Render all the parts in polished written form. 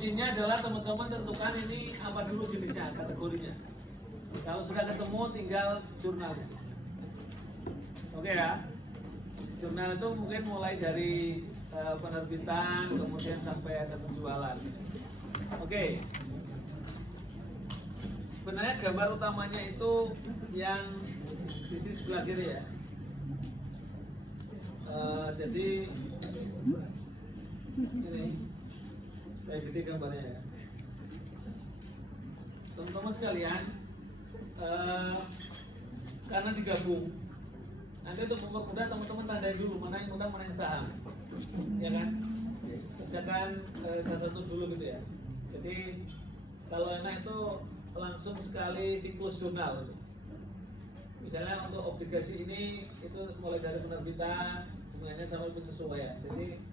kuncinya adalah teman-teman tentukan ini apa dulu jenisnya, kategorinya. Kalau sudah ketemu tinggal jurnal. Oke ya. Jurnal itu mungkin mulai dari penerbitan kemudian sampai ada penjualan. Oke. Sebenarnya gambar utamanya itu yang sisi sebelah kiri ya. Jadi ini kayak gede gambarnya ya. Teman-teman sekalian, karena digabung, nanti untuk mempermudah teman-teman tandai dulu mana yang utang mana yang saham, ya kan? Kerjakan satu-satu dulu gitu ya. Jadi kalau enak itu langsung sekali siklus jurnal. Misalnya untuk obligasi ini itu mulai dari penerbitan, kemudian sampai penyesuaian. Jadi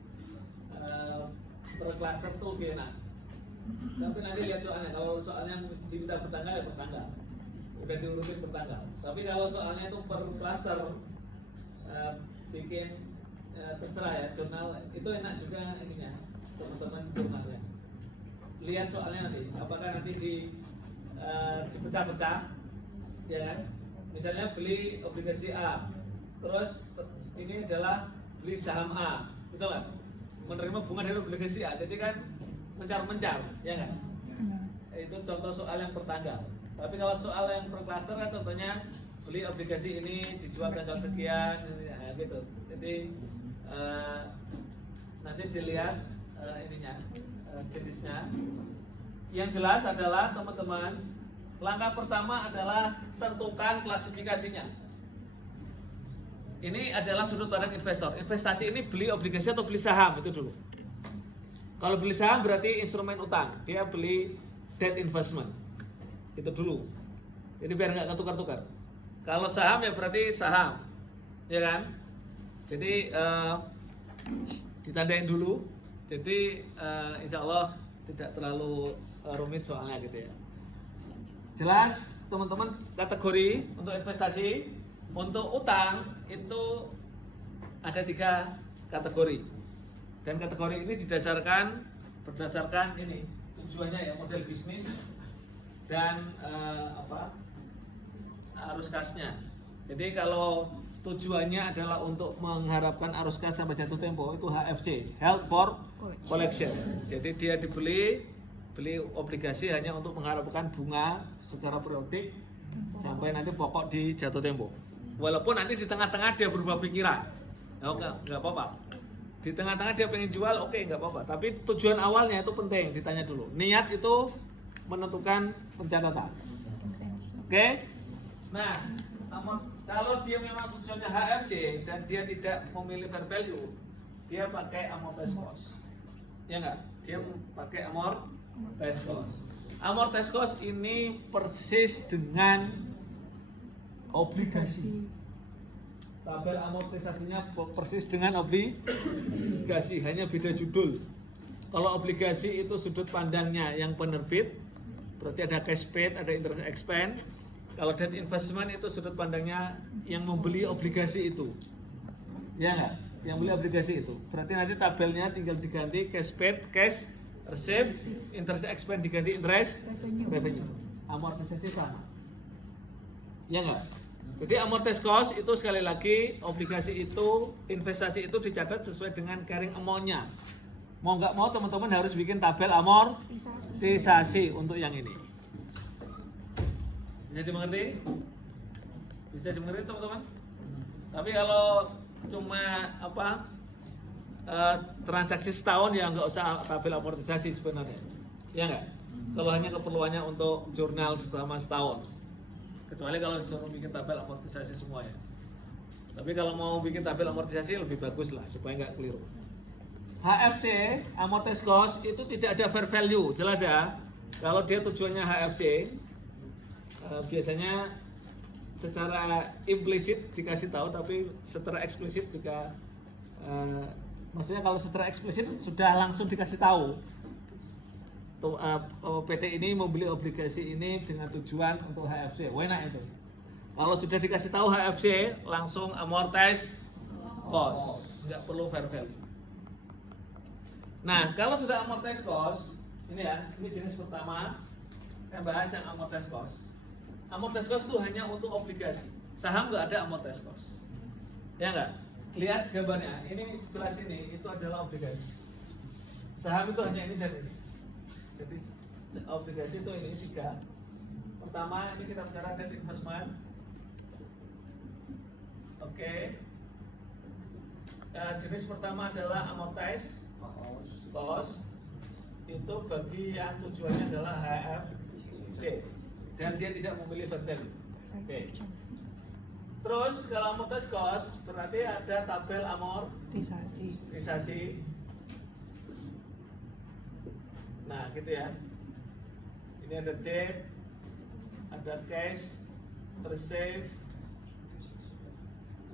per klaster tuh lebih enak. Tapi nanti lihat soalnya. Kalau soalnya diminta bertanggal ya bertanggal, udah diurutin bertanggal. Tapi kalau soalnya itu per klaster bikin terserah ya jurnal itu enak juga ininya teman-teman jurnalnya. Lihat soalnya nanti, apakah nanti dipecah-pecah, ya kan? Misalnya beli obligasi A, terus ini adalah beli saham A, betul kan? Menerima bunga dari obligasi A, jadi kan mencar-mencar, ya kan? Itu contoh soal yang per tanggal. Tapi kalau soal yang per klaster kan contohnya beli obligasi ini dijual tanggal sekian, ya, gitu. Jadi nanti dilihat ininya jenisnya. Yang jelas adalah teman-teman, langkah pertama adalah tentukan klasifikasinya. Ini adalah sudut pandang investor. Investasi ini beli obligasi atau beli saham itu dulu. Kalau beli saham berarti instrumen utang, dia beli debt investment itu dulu. Jadi biar nggak ketukar-tukar. Kalau saham ya berarti saham, ya kan? Jadi ditandain dulu. Jadi insya Allah tidak terlalu rumit soalnya gitu ya. Jelas teman-teman, kategori untuk investasi, untuk utang itu ada 3 kategori. Dan kategori ini berdasarkan ini tujuannya ya, model bisnis dan arus kasnya. Jadi kalau tujuannya adalah untuk mengharapkan arus kas sampai jatuh tempo, itu HFC, Held for Collection. Jadi dia beli obligasi hanya untuk mengharapkan bunga secara periodik sampai nanti pokok di jatuh tempo. Walaupun nanti di tengah-tengah dia berubah pikiran, nggak apa-apa. Di tengah-tengah dia pengen jual, oke, nggak apa-apa. Tapi tujuan awalnya itu penting ditanya dulu. Niat itu menentukan pencatatan. Oke? Nah, kalau dia memang tujuannya HFC dan dia tidak memilih fair value, dia pakai amortized cost. Ya nggak? Dia pakai amortized cost. Amortized cost ini persis dengan obligasi. Tabel amortisasinya persis dengan obligasi, hanya beda judul. Kalau obligasi itu sudut pandangnya yang penerbit, berarti ada cash paid, ada interest expense. Kalau debt investment itu sudut pandangnya yang membeli obligasi itu. Ya nggak? Yang beli obligasi itu. Berarti nanti tabelnya tinggal diganti cash paid, cash received, interest expense diganti interest revenue. Amortisasi sama. Ya nggak? Jadi amortized cost itu sekali lagi obligasi itu, investasi itu dicatat sesuai dengan carrying amount-nya. Mau nggak mau teman-teman harus bikin tabel amortisasi untuk yang ini. Bisa dimengerti? Bisa dimengerti teman-teman? Tapi kalau cuma transaksi setahun ya nggak usah tabel amortisasi sebenarnya, ya nggak? Kalau hanya keperluannya untuk jurnal selama setahun, kecuali kalau disuruh bikin tabel amortisasi semuanya. Tapi kalau mau bikin tabel amortisasi lebih bagus lah supaya nggak keliru. HFC, amortized cost, itu tidak ada fair value, jelas ya. Kalau dia tujuannya HFC, biasanya secara implisit dikasih tahu, tapi secara eksplisit juga maksudnya kalau secara eksplisit sudah langsung dikasih tahu PT ini membeli obligasi ini dengan tujuan untuk HFC, enak itu. Kalau sudah dikasih tahu HFC langsung amortized cost, nggak perlu fair value. Nah, kalau sudah amortized cost, Ini ya, ini jenis pertama. Saya bahas yang amortized cost. Amortized cost itu hanya untuk obligasi. Saham nggak ada amortized cost. Ya nggak? Lihat gambarnya. Ini sebelah sini itu adalah obligasi. Saham itu hanya ini dan ini. Jadi obligasi itu ini 3. Pertama ini kita bicara debt investment. Oke. Jenis pertama adalah amortized cost. Itu bagi yang tujuannya adalah HFC dan dia tidak memilih fair value. Oke. Terus kalau amortized cost berarti ada tabel amortisasi. Nah, gitu ya. Ini ada debt, ada cash, receive,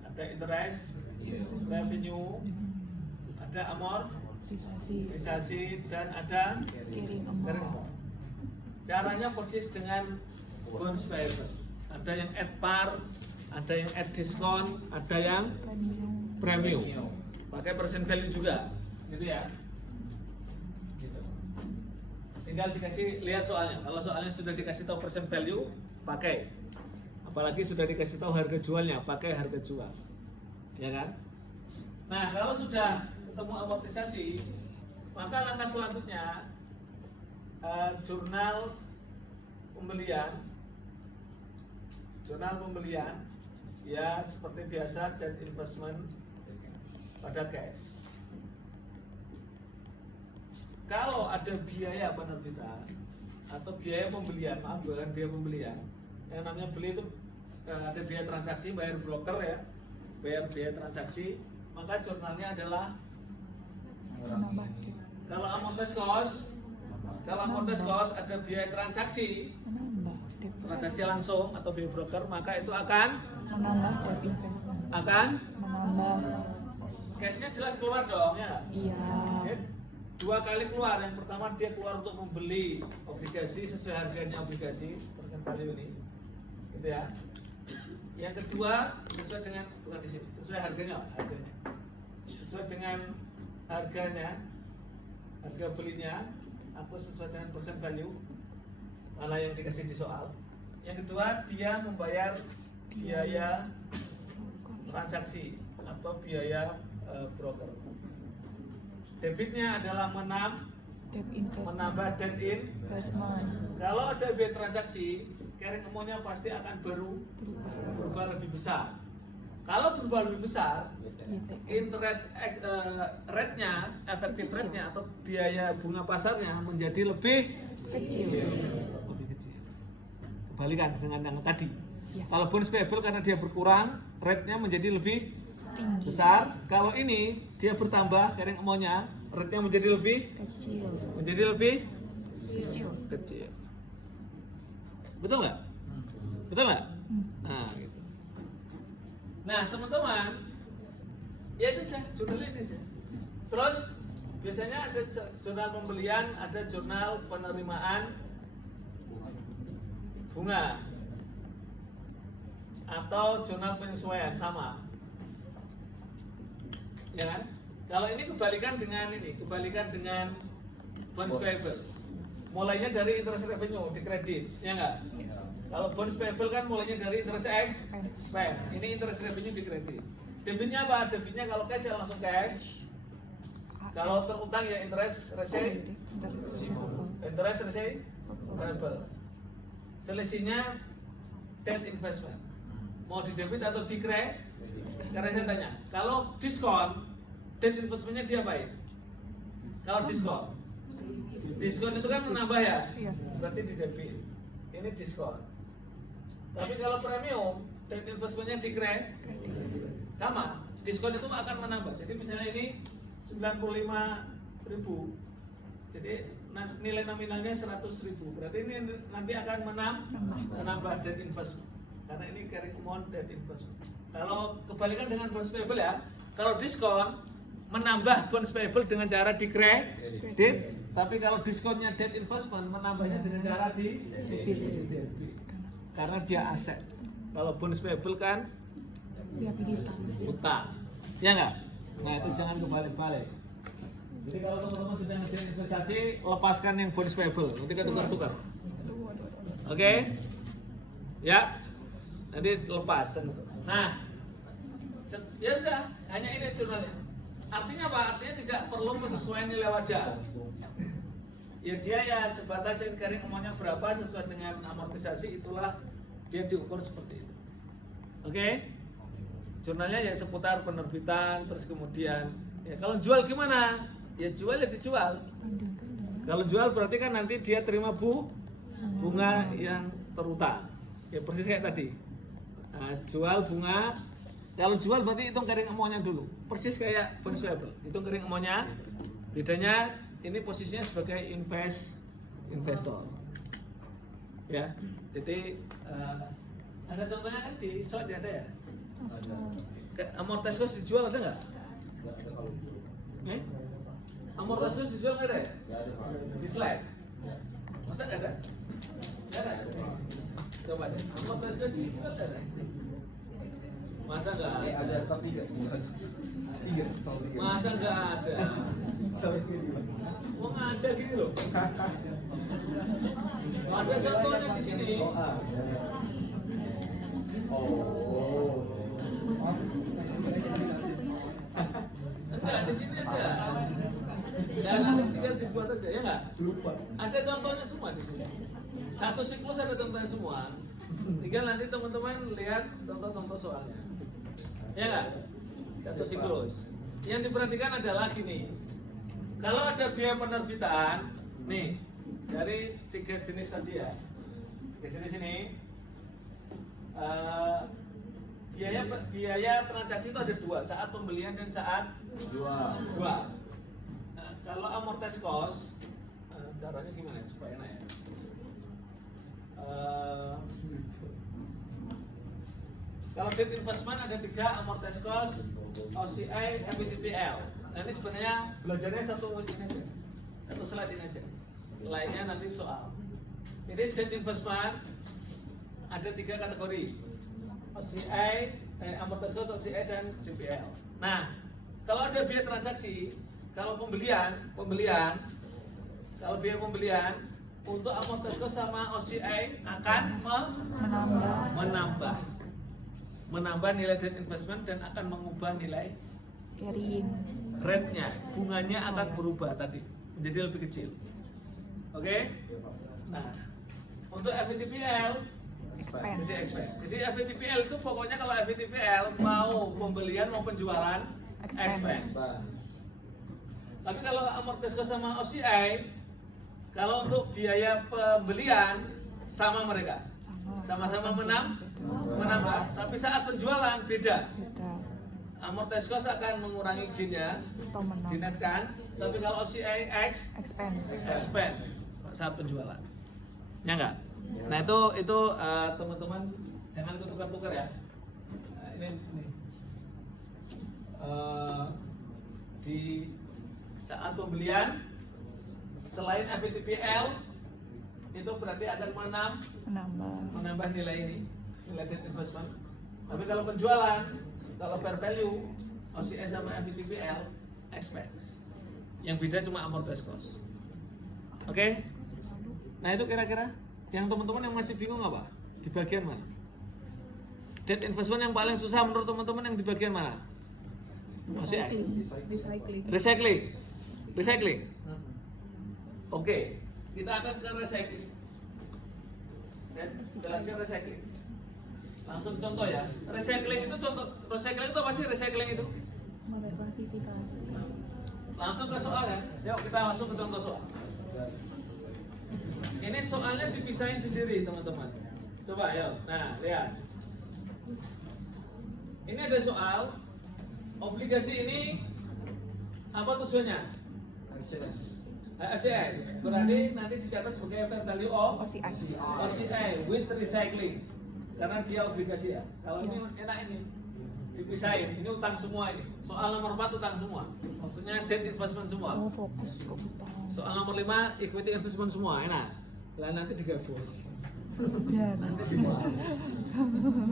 ada interest, revenue, ada amortisasi, dan ada carrying amount. Caranya persis dengan bonds payable. Ada yang at par, ada yang at discount, ada yang premium. Pakai percent value juga, gitu ya. Gitu. Tinggal dikasih lihat soalnya. Kalau soalnya sudah dikasih tahu percent value, pakai. Apalagi sudah dikasih tahu harga jualnya, pakai harga jual. Ya kan? Nah, kalau sudah ketemu amortisasi, maka langkah selanjutnya jurnal pembelian ya seperti biasa dan investment pada cash. Kalau ada biaya penerbitan atau biaya pembelian, bukan biaya pembelian, yang namanya beli itu ada biaya transaksi, bayar broker ya, bayar biaya transaksi, maka jurnalnya adalah kalau amortized cost ada biaya transaksi langsung atau biaya broker, maka itu akan cashnya jelas keluar dong ya. Iya. Okay. 2 kali keluar. Yang pertama dia keluar untuk membeli obligasi sesuai harganya obligasi persen value ini, gitu ya. Yang kedua sesuai dengan bukan di sini, sesuai harganya. Sesuai dengan harganya, harga belinya, aku sesuai dengan persen value mana yang dikasih di soal. Yang kedua dia membayar biaya transaksi atau biaya broker. Debitnya adalah menambah debt investment. Kalau ada biaya transaksi, carrying amount-nya pasti akan berubah lebih besar. Kalau berubah lebih besar, interest rate-nya, effective rate-nya atau biaya bunga pasarnya menjadi lebih kecil. Kebalikan dengan yang tadi. Kalau bonds payable karena dia berkurang, rate-nya menjadi lebih besar. Kalau ini dia bertambah, carrying amount-nya, rate-nya menjadi lebih kecil. Betul nggak? Betul nggak? Nah, gitu. Nah, teman-teman, ya itu aja, jurnal ini aja. Terus biasanya ada jurnal pembelian, ada jurnal penerimaan bunga, atau jurnal penyesuaian, sama. Ya kan? Kalau ini kebalikan dengan bonds payable. Mulainya dari interest revenue di kredit, ya enggak? Kalau bonds payable kan mulainya dari interest expense. Ini interest revenue di kredit. Debitnya apa? Debitnya kalau cash ya langsung cash. Kalau terutang ya interest receivable. Selisihnya debt investment. Mau di debit atau di kredit? Sekarang saya tanya, kalau diskon, debt investmentnya diapain? Kalau diskon itu kan menambah ya, berarti di debit. Ini diskon. Tapi kalau premium, debt investmentnya di kredit, sama. Diskon itu akan menambah. Jadi misalnya ini 95.000, jadi nilai nominalnya 100.000. Berarti ini nanti akan menambah debt investment. Karena ini carrying amount debt investment. Kalau kebalikan dengan bonds payable ya, kalau diskon menambah bonds payable dengan cara di kredit, tapi kalau diskonnya debt investment menambahnya dengan cara di debit. Karena dia aset. Kalau bonds payable kan utang. Ya enggak? Nah, itu jangan kebalik-balik. Jadi kalau teman-teman sedang ngerjain investasi, lepaskan yang bonds payable, nanti kita tukar-tukar. Oke? Ya, nanti lepas. Nah, ya sudah, hanya ini jurnalnya. Artinya apa? Artinya tidak perlu penyesuaian nilai wajar. Ya dia ya sebatas carrying amount-nya berapa sesuai dengan amortisasi, itulah dia diukur seperti itu. Oke? Jurnalnya ya seputar penerbitan, terus kemudian ya kalau jual gimana? Ya jual ya dijual. Kalau jual berarti kan nanti dia terima bunga yang terutang. Ya persis kayak tadi. Nah, jual bunga. Kalau jual berarti hitung carrying amount-nya dulu. Persis kayak bonds payable. Hitung carrying amount-nya. Bedanya ini posisinya sebagai investor. Ya. Jadi ada contohnya kan di slide ada ya? Amortisasi cost dijual ada nggak? Amortisasi cost dijual nggak ada ya? Di slide? Masa nggak ada? Nggak ada? Coba deh, amortisasi cost dijual nggak ada? Masa nggak ada? Ada tapi tiga. Masa nggak ada? Oh nggak ada gini loh. Ada contohnya di sini. Enggak, di sini ada. Ya nanti tinggal dibuat aja ya nggak? Lupa. Ada contohnya semua di sini. Satu siklus ada contohnya semua. Tinggal nanti teman-teman lihat contoh-contoh soalnya. Ya nggak? Satu siklus. Yang diperhatikan adalah gini. Kalau ada biaya penerbitan, nih dari 3 jenis tadi ya. 3 jenis ini. Biaya transaksi itu ada 2, saat pembelian dan saat jual. Nah, kalau amortisasi cost, caranya gimana ya, supaya enak ya? Kalau debt investment ada 3, amortisasi cost, OCI, FVTPL. Nah ini sebenarnya belajarnya satu ini aja, satu slide ini aja. Lainnya nanti soal. Jadi debt investment ada 3 kategori, OCI, amortisasi cost, OCI dan DPL. Nah, kalau ada biaya transaksi, kalau pembelian, kalau biaya pembelian untuk amortisasi cost sama OCI akan menambah nilai debt investment dan akan mengubah nilai carrying rate-nya, bunganya akan berubah tadi menjadi lebih kecil. Oke? Nah, untuk FVTPL jadi expense. Jadi FVTPL itu pokoknya kalau FVTPL mau pembelian mau penjualan expense. Tapi kalau amortisasi cost sama OCI, kalau untuk biaya pembelian sama mereka, sama-sama menambah. Tapi saat penjualan beda. Amortisasi cost akan mengurangi gain-nya, dinetkan. Tapi kalau OCI expense saat penjualan. Ya enggak? Nah itu teman-teman jangan tukar-tukar ya. Nah, ini. Di saat pembelian selain FVTPL itu berarti akan menambah nilai ini, nilai debt investment. Tapi kalau penjualan, kalau fair value OCI sama FVTPL expense. Yang beda cuma amortisasi cost. Oke? Nah itu kira-kira yang teman-teman yang masih bingung apa? Di bagian mana? Debt investment yang paling susah menurut teman-teman yang di bagian mana? Recycling. Oke, kita akan ke recycling. Saya jelaskan recycling. Langsung contoh ya. Recycling itu apa sih recycling itu? mereklasifikasi. Langsung ke soal ya. Yuk kita langsung ke contoh soal. Ini soalnya dipisahin sendiri teman-teman. Coba yuk. Nah lihat. Ini ada soal. Obligasi ini apa tujuannya? FCS. Berarti nanti dicatat sebagai fair value of OCI with recycling. Karena dia obligasi ya. Kalau ini enak ini dipisahin. Ini utang semua ini. Soal nomor 4 utang semua. Maksudnya debt investment semua. Fokus ke utang. Soal nomor 5 equity investment semua. Enak. Lah nanti digabung.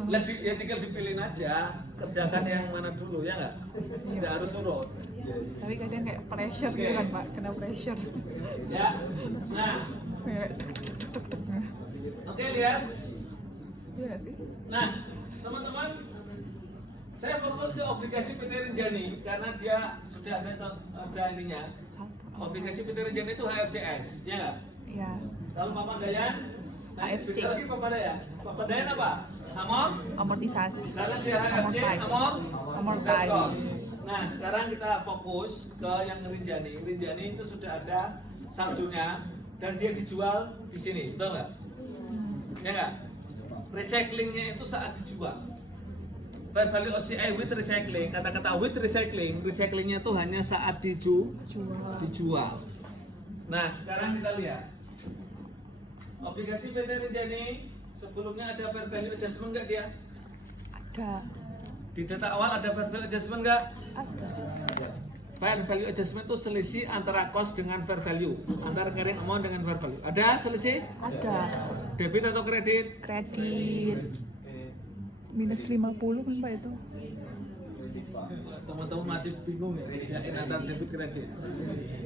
Ya tinggal dipilih aja, kerjakan yang mana dulu ya nggak? Tidak harus urut. Tapi kadang kayak pressure gitu kan Pak, kena pressure. Ya. Nah, Kayak tuk. oke lihat. Iya nggak sih? Nah, teman-teman, saya fokus ke obligasi PT Rinjani karena dia sudah ada ininya. Obligasi PT Rinjani itu HFCS, ya nggak? Iya. Kalau Papandayan, nah HFC. bisa lagi Papandayan. Papandayan apa? Amortisasi. Karena dia HFC, Amortize. cost. Nah, sekarang kita fokus ke yang Rinjani. Rinjani itu sudah ada saldonya dan dia dijual di sini, betul nggak? Ya nggak? Recyclingnya itu saat dijual. Fair value OCI with recycling. Kata-kata with recycling, recyclingnya itu hanya saat dijual. Nah, sekarang kita lihat obligasi PT Rinjani sebelumnya ada fair value adjustment nggak dia? Ada. Di data awal ada fair value adjustment nggak? Ada. Fair value adjustment itu selisih antara cost dengan fair value, antara carrying amount dengan fair value. Ada selisih? Ada. Debit atau kredit? Kredit. Minus 50 kan Pak itu? Teman-teman masih bingung ya bedain antara debit kredit.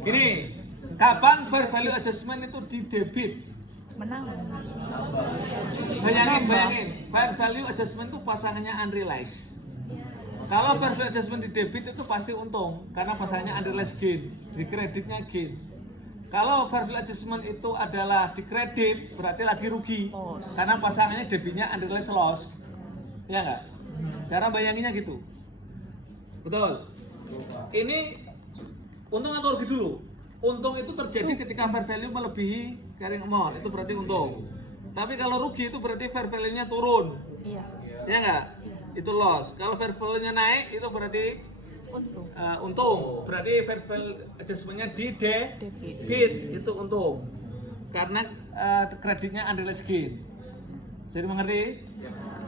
Gini, kapan fair value adjustment itu di debit? Menang. Bayangin, fair value adjustment itu pasangannya unrealized. Kalau fair value adjustment di debit itu pasti untung karena pasangannya unrealized gain, di kreditnya gain. Kalau fair value adjustment itu adalah di kredit berarti lagi rugi karena pasangannya debitnya unrealized loss. Ya nggak? Cara bayanginnya gitu. Betul. Ini untung atau rugi dulu? Untung itu terjadi ketika fair value melebihi carrying amount, itu berarti untung. Tapi kalau rugi itu berarti fair value-nya turun. Iya. Ya nggak? Itu loss. Kalau fair value-nya naik itu berarti Untung. untung. Berarti fair value adjustment-nya di debit, itu untung. Karena kreditnya unrealized gain. Jadi mengerti?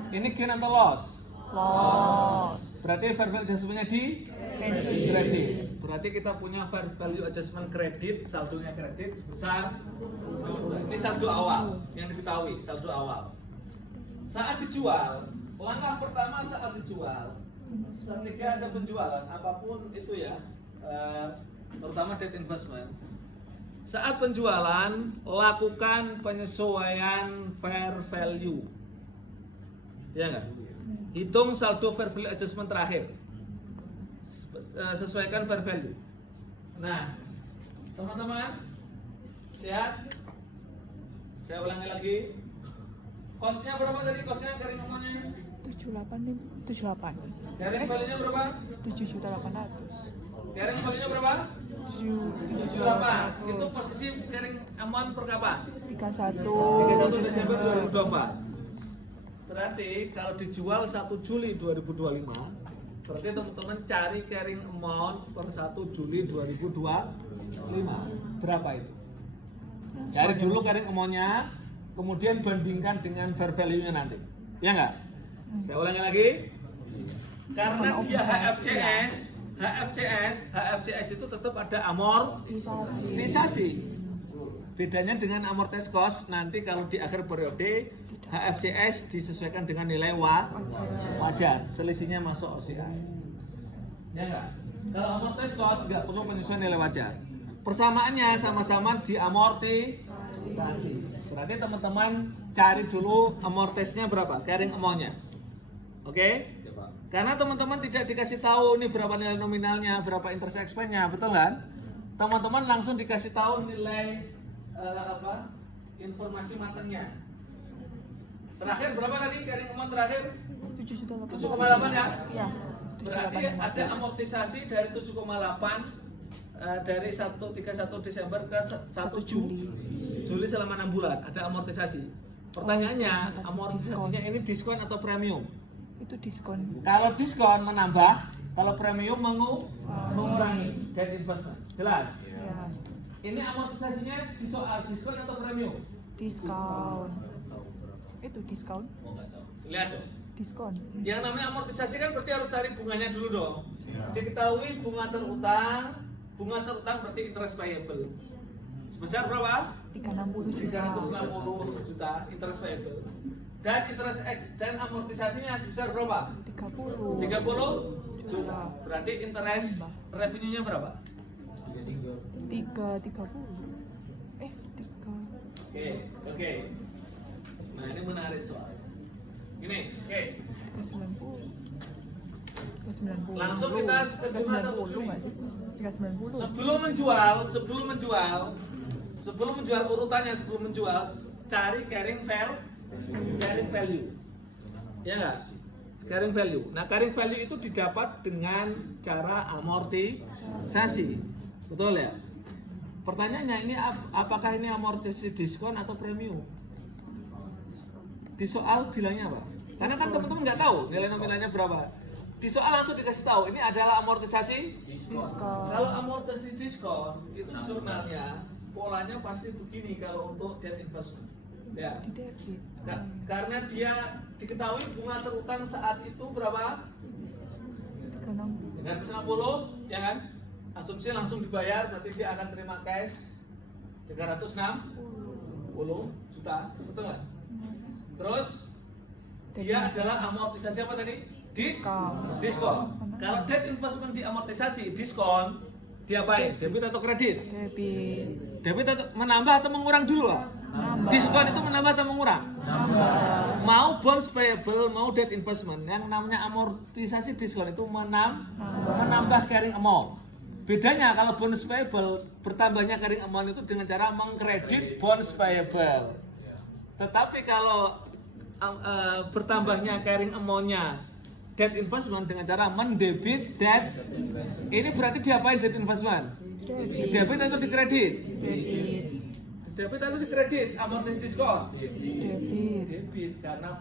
Ini gain atau loss? Loss. Berarti fair value adjustment-nya di kredit. Berarti kita punya fair value adjustment kredit, saldonya kredit sebesar, ini saldo awal yang diketahui, saldo awal. Saat dijual, langkah pertama saat dijual, ketika ada penjualan apapun itu ya, terutama debt investment. Saat penjualan, lakukan penyesuaian fair value. Ya nggak? Hitung saldo fair value adjustment terakhir. Sesuaikan fair value. Nah, teman-teman, lihat. Saya ulangi lagi. Costnya berapa tadi? Costnya carrying amount-nya? 78. Carrying value-nya berapa? 7.800.000. Carrying value-nya berapa? 78. Itu posisi carrying amount per kapan? 31 Desember 2024. Berarti kalau dijual 1 Juli 2025, berarti teman-teman cari carrying amount per 1 Juli 2025. Berapa itu? Cari dulu carrying amount-nya, kemudian bandingkan dengan fair value-nya nanti. Ya nggak? Saya ulangi lagi. Karena dia HFCS itu tetap ada amortisasi. Bedanya dengan amortized cost, nanti kalau di akhir periode HFCS disesuaikan dengan nilai wajar, selisihnya masuk OCI. Ya enggak? Kalau amortized cost nggak perlu penyesuaian nilai wajar. Persamaannya sama-sama diamortisasi. Berarti teman-teman cari dulu amortisnya berapa, carrying amount-nya. Oke? Karena teman-teman tidak dikasih tahu ini berapa nilai nominalnya, berapa interest expense-nya, betul kan? Teman-teman langsung dikasih tahu nilai informasi matangnya. Terakhir berapa tadi carrying amount terakhir? 7,8 ya? Iya. Berarti ada amortisasi dari 7,8 dari 31 Desember ke 1 Juli selama 6 bulan ada amortisasi. Pertanyaannya, amortisasinya ini diskon atau premium? Itu diskon. Kalau diskon menambah, kalau premium mengurangi debt investment. Jelas? Ya. Ini amortisasinya diskon atau premium? Diskon. Itu diskon. Lihat dong. Diskon. Yang namanya amortisasi kan berarti harus tarik bunganya dulu dong. Diketahui bunga terutang berarti interest payable. Sebesar berapa? 360 juta interest payable. Dan interest dan amortisasinya sebesar berapa? 30 30 juta. Berarti interest revenue-nya berapa? 330. 3 Oke. Nah, ini menarik soal. Ini, oke. 390. Langsung kita ke jurnal 1 Juli. nggak sih? 390. Sebelum menjual urutannya sebelum menjual, cari carrying value. Ya nggak? Carrying value. Nah, carrying value itu didapat dengan cara amortisasi. Betul ya? Pertanyaannya ini apakah ini amortisasi diskon atau premium? Di soal bilangnya apa? Karena kan teman-teman nggak tahu nilai nominalnya berapa. Di soal langsung dikasih tahu ini adalah amortisasi diskon. Kalau amortisasi diskon itu jurnalnya polanya pasti begini kalau untuk debt investment. Ya. Di debit. Karena dia diketahui bunga terutang saat itu berapa? 360. 360, ya kan? Asumsi langsung dibayar, berarti dia akan terima cash 360 juta, betul nggak? Terus dia adalah amortisasi apa tadi? Diskon. Kalau debt investment di amortisasi diskon, diapain? Debit atau kredit? Debit. Debit atau menambah atau mengurang dulu lah? Menambah. Diskon itu menambah atau mengurang? Nambah. Mau bonds payable, mau debt investment, yang namanya amortisasi diskon itu menambah carrying amount. Bedanya kalau bonus payable, bertambahnya carrying amount itu dengan cara mengkredit bonds payable. Tetapi kalau bertambahnya carrying amount-nya debt investment dengan cara mendebit debt, ini berarti diapain debt investment? Debit atau dikredit? Debit. Debit atau dikredit? Amortisasi diskon? Debit. Debit, karena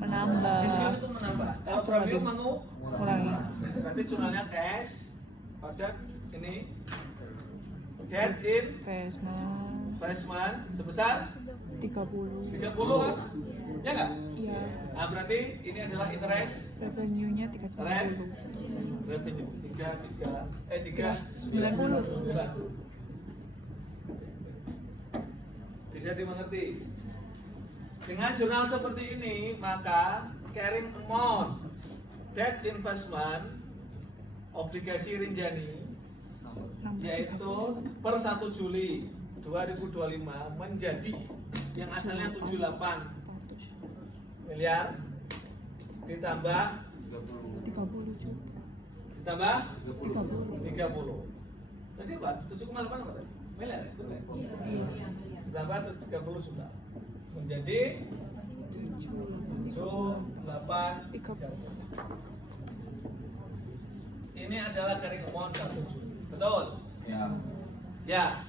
Menambah. diskon itu menambah. Kalau premium Kurangi. berarti jurnalnya cash pada ini debt investment sebesar 30. 30 kan? Ya nggak? Iya. Nah, berarti ini adalah interest Revenue-nya 390. revenue 390. Bisa dimengerti. Dengan jurnal seperti ini, maka carrying amount debt investment obligasi Rinjani yaitu per 1 Juli 2025 menjadi yang asalnya 78 miliar ditambah 30 juta. ditambah 30. 30. Tadi apa? 7,8 apa tadi? Miliar ya? Betul ya? Ditambah 30 juta menjadi 78 30. Ini adalah carrying amount 1 Juli. Betul? Ya. Ya.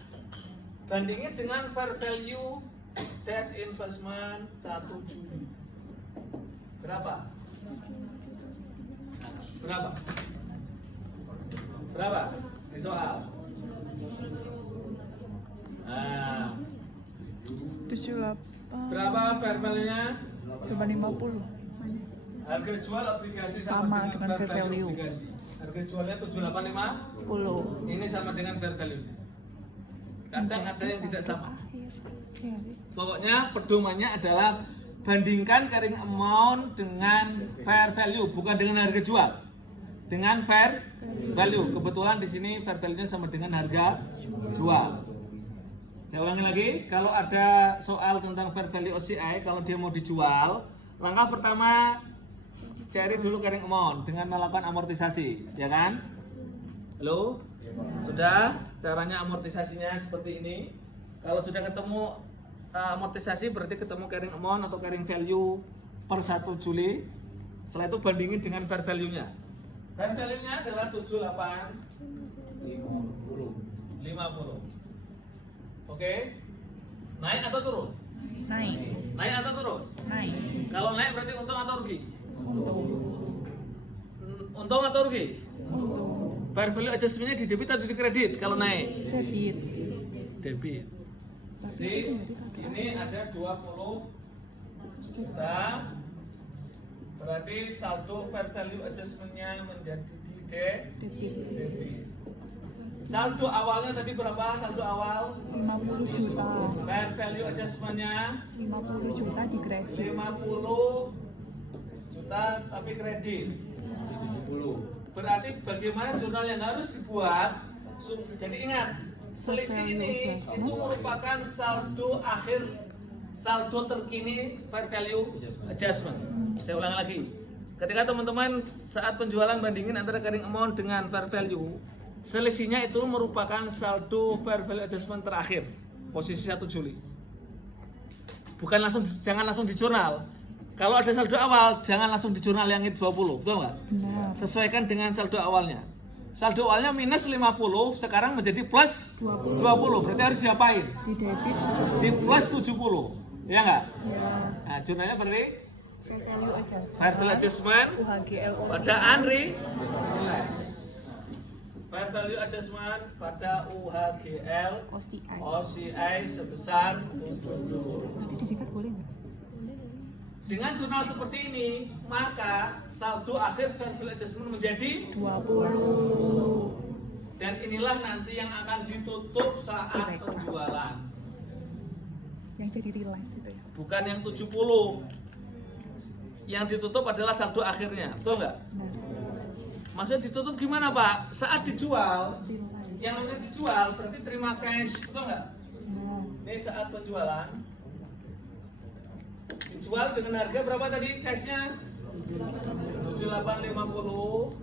Bandingin dengan fair value debt investment 1 Juli. Berapa? Berapa? Berapa? Di soal. Nah, 78. berapa fair value-nya? Coba 50. Harga jual obligasi Sama dengan fair value. obligasi. Harga jualnya 785. 10. Ini sama dengan fair value. Kadang ada yang tidak sama. Iya. Pokoknya pedomannya adalah bandingkan carrying amount dengan fair value, bukan dengan harga jual. Dengan fair value. Kebetulan di sini fair value-nya sama dengan harga jual. Saya ulangi lagi, kalau ada soal tentang fair value OCI, kalau dia mau dijual, langkah pertama cari dulu carrying amount dengan melakukan amortisasi, ya kan? Halo? Sudah? Caranya amortisasinya seperti ini. Kalau sudah ketemu amortisasi berarti ketemu carrying amount atau carrying value per 1 Juli. Setelah itu bandingin dengan fair value-nya. Fair value-nya adalah 7850. Oke. Naik atau turun? Naik. Naik atau turun? Naik. Kalau naik berarti untung atau rugi? Untung. Untung atau rugi? Untung. Fair value adjustment-nya di debit atau di kredit kalau naik? Debit. Debit. Jadi ini ada 20 juta. Berarti saldo fair value adjustment-nya menjadi di Debit. debit. Saldo awalnya tadi berapa? Saldo awal 50 juta. fair value adjustment-nya 50 juta di kredit. 50 juta tapi kredit. 70. Berarti bagaimana jurnal yang harus dibuat? Jadi ingat, selisih ini itu merupakan saldo akhir, saldo terkini fair value adjustment. Saya ulang lagi. Ketika teman-teman saat penjualan bandingin antara carrying amount dengan fair value, selisihnya itu merupakan saldo fair value adjustment terakhir, posisi 1 Juli. Bukan langsung, jangan langsung di jurnal. Kalau ada saldo awal, jangan langsung di jurnal yang 20, betul nggak? Benar. Sesuaikan dengan saldo awalnya. Saldo awalnya minus 50, sekarang menjadi plus 20. Berarti harus diapain? Di debit. Di plus 70, ya nggak? Ya. Nah, jurnalnya berarti Fair value adjustment. fair value adjustment UHGL pada Andri. Fair value adjustment pada UHGL OCI. OCI sebesar 70. Nanti disingkat boleh nggak? Dengan jurnal seperti ini, maka saldo akhir fair value adjustment menjadi 20. dan inilah nanti yang akan ditutup saat Direct. penjualan. Yang jadi realize itu ya. Bukan yang 70. Yang ditutup adalah saldo akhirnya, betul nggak? Nah, Maksudnya ditutup gimana Pak? Saat dijual, realize. yang namanya dijual berarti terima cash, betul nggak? Nah, Ini saat penjualan dijual dengan harga berapa tadi cashnya? 7850.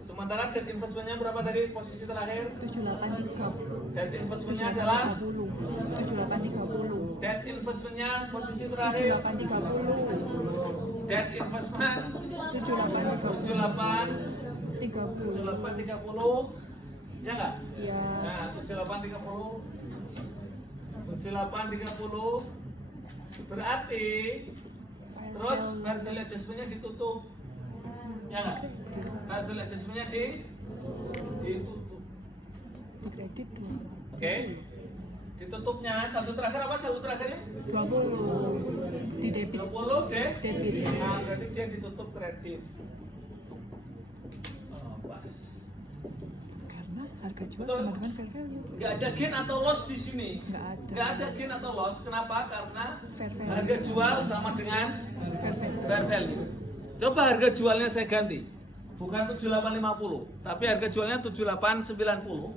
Sementara debt investmentnya berapa tadi posisi terakhir? 7830. Debt investmentnya adalah 7830. debt investmentnya posisi terakhir. 7830. Debt investment 7830. 7830, ya nggak? Ya. Nah, 7830 berarti terus fair value adjustmentnya ditutup, ya nggak? Fair value adjustmentnya ditutup, Di kredit oke? Ditutupnya saldo terakhir apa saldo terakhirnya? 20. Di debit. 20 deh. Debit. Nah, berarti dia ditutup kredit. Oh, pas. Karena harga jual Betul. sama dengan fair value. Nggak ada gain atau loss di sini. Nggak ada. Nggak ada gain atau loss. Kenapa? Karena Fair value. harga jual sama dengan Fair value. fair value. Coba harga jualnya saya ganti. Bukan 7850, tapi harga jualnya 7890.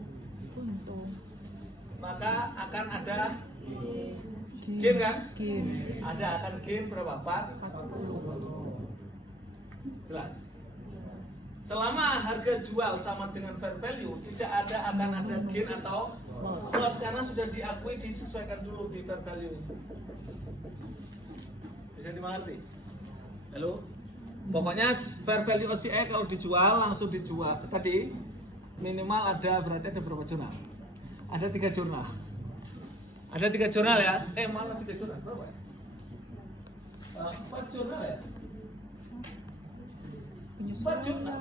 Untung. Maka akan ada Gain. gain kan? Gain. Ada akan gain berapa? 40. Jelas. Selama harga jual sama dengan fair value, tidak akan ada gain atau loss karena sudah diakui disesuaikan dulu di fair value. Bisa dimengerti? Halo? Pokoknya fair value OCI kalau dijual langsung dijual. Tadi minimal ada berarti ada berapa jurnal? Ada 3 jurnal. Ada 3 jurnal ya? Malah 3 jurnal berapa ya? 4 jurnal ya? 4 jurnal.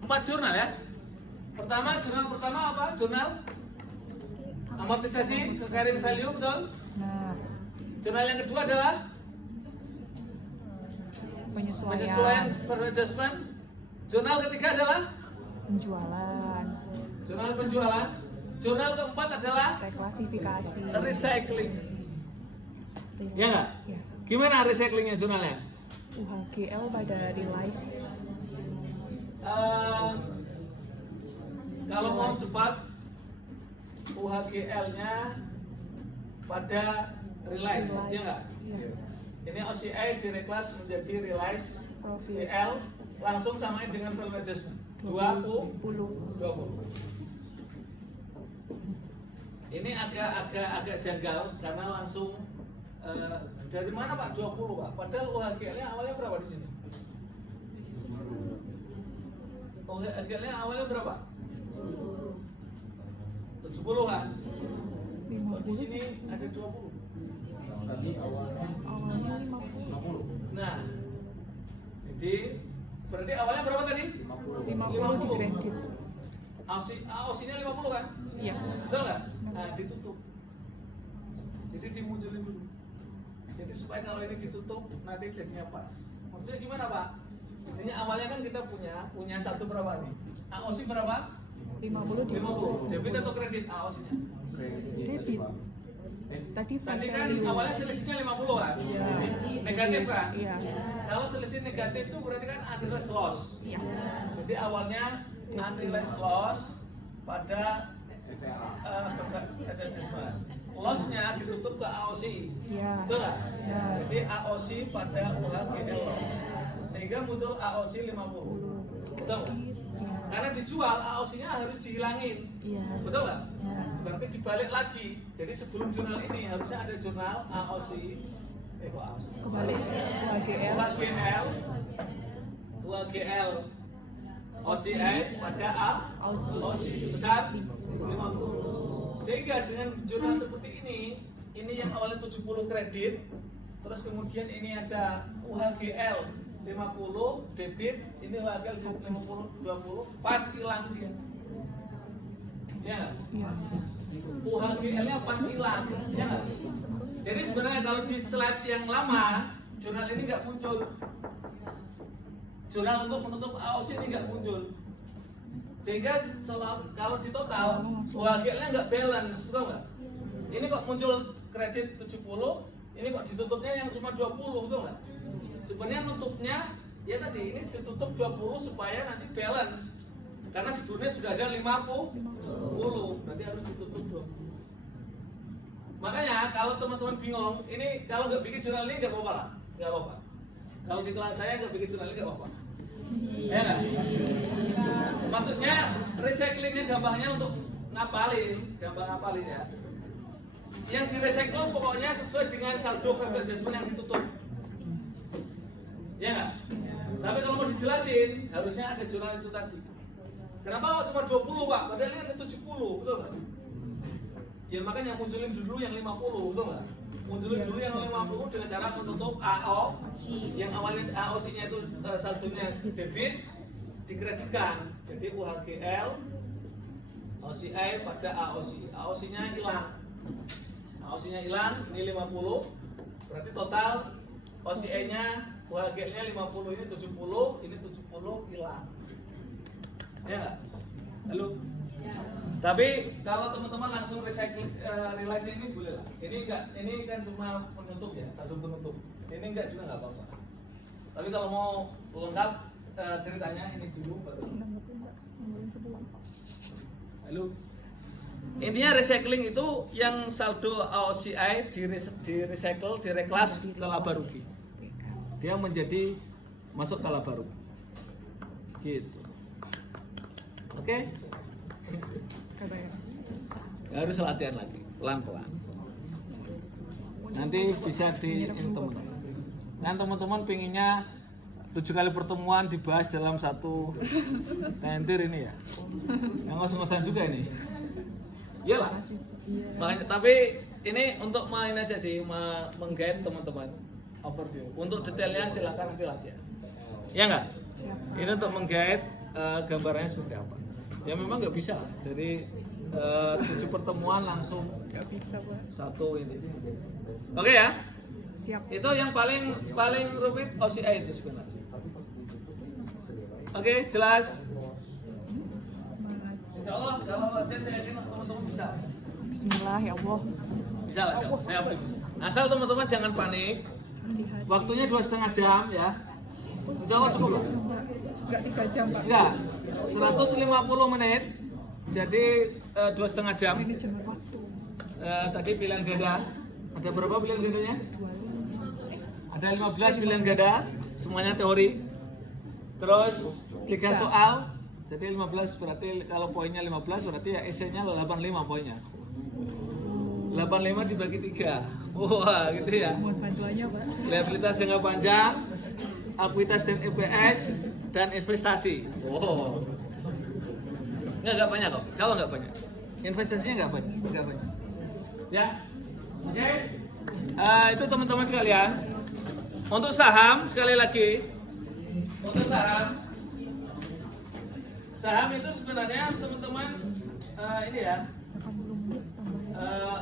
4 jurnal ya. Jurnal pertama apa? Jurnal amortisasi ke carrying value, betul? Nah, Jurnal yang kedua adalah penyesuaian fair adjustment. Jurnal ketiga adalah penjualan, jurnal penjualan. Jurnal keempat adalah reklasifikasi, recycling. realize. Ya nggak? Ya. Gimana recyclingnya jurnalnya? UHGL pada realize. Kalau mau cepat, UHGL-nya pada realize, ya nggak? Ya. Ini OCI direklas menjadi realize Profit. PL langsung samain dengan value adjustment 20. Ini agak janggal karena langsung dari mana Pak 20 Pak? Padahal UHGL-nya awalnya berapa di sini? UHGL-nya awalnya berapa? 70 kan? Kok di sini ada 20? Awalnya 50. Nah, jadi berarti awalnya berapa tadi? 50 di kredit. AOC-nya 50 kan? Iya. Betul nggak? Nah, ditutup. Jadi dimunculin dulu. Jadi supaya kalau ini ditutup nanti jadinya pas. Maksudnya gimana Pak? Jadinya awalnya kan kita punya satu berapa nih? AOC berapa? 50 di 50. Debit atau kredit AOC-nya? debit. Tadi Tadi kan value. awalnya selisihnya 50 kan? Iya. Negatif kan? Iya. Kalau selisih negatif itu berarti kan unrealized loss. Iya. Jadi awalnya unrealized loss pada adjustment. Loss-nya ditutup ke AOC. Iya. Betul nggak? Iya. Jadi AOC pada UHGL loss. Sehingga muncul AOC 50. Betul nggak? Karena dijual AOC-nya harus dihilangin. Iya. Betul nggak? Iya. Berarti dibalik lagi. Jadi sebelum jurnal ini harusnya ada jurnal AOC. Kok AOC? Kembali UHGL. UHGL OCI pada AOC sebesar 50. Sehingga dengan jurnal seperti ini yang awalnya 70 kredit, terus kemudian ini ada UHGL 50 debit, ini UHGL 50 20, pas hilang dia. Ya nggak? Iya. UHGL-nya pas hilang, ya nggak? Jadi sebenarnya kalau di slide yang lama, jurnal ini nggak muncul. Jurnal untuk menutup AOC ini nggak muncul. Sehingga kalau di total, UHGL-nya nggak balance, betul nggak? Ini kok muncul kredit 70, ini kok ditutupnya yang cuma 20, betul nggak? Sebenarnya nutupnya, ya tadi, ini ditutup 20 supaya nanti balance. Karena sebelumnya sudah ada 50, berarti harus ditutup 20. Makanya kalau teman-teman bingung, ini kalau nggak bikin jurnal ini nggak apa-apa lah, nggak apa-apa. Kalau di kelas saya nggak bikin jurnal ini nggak apa-apa. Ya nggak? Maksudnya recyclingnya gampangnya untuk ngapalin, gampang ngapalin ya. Yang di recycle pokoknya sesuai dengan saldo fair adjustment yang ditutup. Ya nggak? Tapi kalau mau dijelasin, harusnya ada jurnal itu tadi. Kenapa kok cuma 20 Pak? Padahal ini ada 70, betul nggak? Ya makanya munculin dulu yang 50, betul nggak? Munculin dulu yang 50 dengan cara menutup AO yang awalnya AOC-nya itu saldonya debit dikreditkan. Jadi UHGL OCI pada AOC. AOC-nya hilang. AOC-nya hilang, ini 50. Berarti total OCI-nya UHGL-nya 50, ini 70, ini 70 hilang. Ya nggak? Lalu tapi kalau teman-teman langsung recycle realize ini boleh lah. Ini enggak, ini kan cuma penutup ya, satu penutup. Ini enggak juga nggak apa-apa. Tapi kalau mau lengkap ceritanya ini dulu baru. Lalu intinya recycling itu yang saldo AOCI di recycle, direklas ke laba rugi. Dia menjadi masuk ke laba rugi. Gitu. Oke? Harus latihan lagi, pelan-pelan. Nanti bisa di teman. Kan teman-teman pinginnya 7 kali pertemuan dibahas dalam satu tentir ini ya. Yang ngos-ngosan juga ini. Iyalah. Makanya, tapi ini untuk main aja sih, meng-guide teman-teman. Overview. Untuk detailnya silakan nanti latihan. Ya nggak? Ini untuk meng-guide gambarannya seperti apa. Ya memang nggak bisa dari 7 pertemuan langsung Nggak bisa, Pak. satu ini. Oke ya? Siap. Itu yang paling rumit OCI itu sebenarnya. Oke, jelas. Insya Allah kalau latihan saya yakin teman-teman bisa. Bismillah ya Allah. Bisa lah, saya optimis. Asal teman-teman jangan panik. Waktunya 2,5 jam ya. Insya Allah cukup lah. Nggak 3 jam, Pak. Enggak, 150 menit. Jadi 2,5 jam. Manajemen waktu. Tadi pilihan ganda. Ada berapa pilihan gandanya? 2. Ada 15 pilihan ganda. Semuanya teori. Terus 3 soal. Jadi 15 berarti kalau poinnya 15 berarti ya esainya 85 poinnya. 85 dibagi 3. Wah, gitu ya. Mohon bantuannya, Pak. Liabilitas jangka panjang, akuitas dan EPS, dan investasi. Wow. Nggak banyak kok. Kalau nggak banyak. Investasinya nggak banyak. Ya. Oke. Itu teman-teman sekalian. Untuk saham sekali lagi. Untuk saham itu sebenarnya teman-teman ini ya.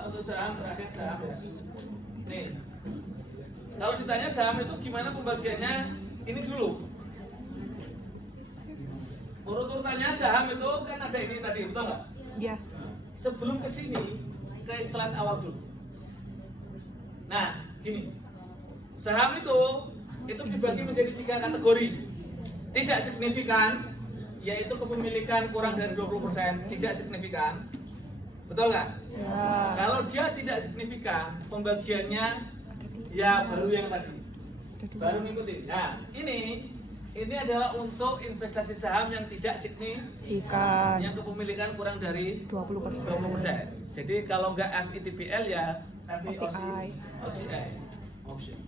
Untuk saham terakhir saham ya. Nih. Kalau ditanya saham itu gimana pembagiannya? Ini dulu. Urut-urutannya saham itu kan ada ini tadi, betul nggak? Iya. Sebelum ke sini, ke slide awal dulu. Nah, gini. Saham itu dibagi menjadi 3 kategori. Tidak signifikan, yaitu kepemilikan kurang dari 20%, tidak signifikan. Betul nggak? Ya. Kalau dia tidak signifikan, pembagiannya ya baru yang tadi. Baru ngikutin. Nah, ini adalah untuk investasi saham yang tidak signifikan, Ikan yang kepemilikan kurang dari 20%. 20%. Jadi kalau nggak FITPL ya OCI. OCI option.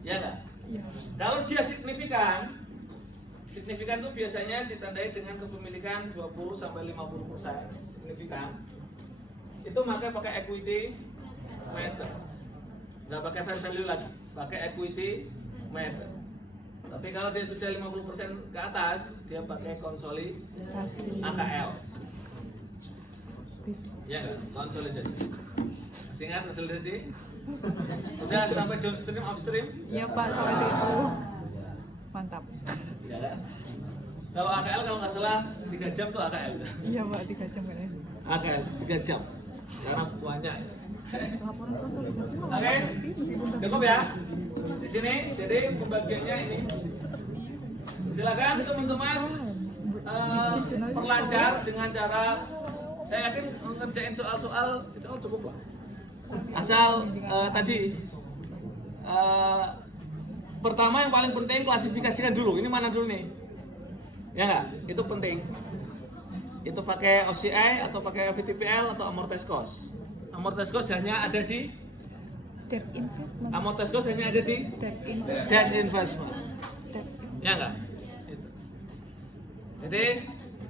Ya nggak? Ya. Kalau dia signifikan itu biasanya ditandai dengan kepemilikan 20 sampai 50% signifikan. Itu maka pakai equity method. Nggak pakai fair value lagi, pakai equity method. Tapi kalau dia sudah 50% ke atas, dia pakai konsolidasi Kasih. AKL. Ya nggak? Konsolidasi. Masih ingat konsolidasi? Udah sampai downstream, upstream? Iya Pak, sampai situ. Mantap. Ya kan? Kalau AKL kalau nggak salah 3 jam tuh AKL. Iya Pak, 3 jam kayaknya. AKL 3 jam. Karena banyak. Laporan konsolidasi. Oke, cukup ya. Di sini, jadi pembagiannya ini. Silakan teman-teman perlancar dengan cara, saya yakin ngerjain soal-soal itu cukup lah. Asal tadi pertama yang paling penting klasifikasikan dulu. Ini mana dulu nih? Ya nggak? Itu penting. Itu pakai OCI atau pakai VTPL atau amortized cost. Amortized cost hanya ada di Debt investment. amortized cost hanya ada di Debt investment. debt investment. Debt. Ya nggak? Jadi,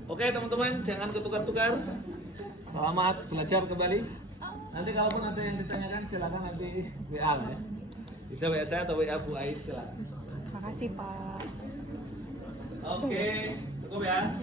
oke teman-teman, jangan ketukar-tukar. Selamat belajar kembali. Nanti kalaupun ada yang ditanyakan silakan nanti WA ya. Bisa WA saya atau WA Bu Ais silakan. Makasih Pak. Oke, cukup ya.